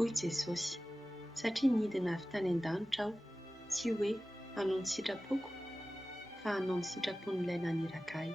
Hoy Jesosy, satria nidina avy tany an-danitra aho, tsy hoe hanao ny sitrapoko, fa hanao ny sitrapon'ilay naniraka ahy.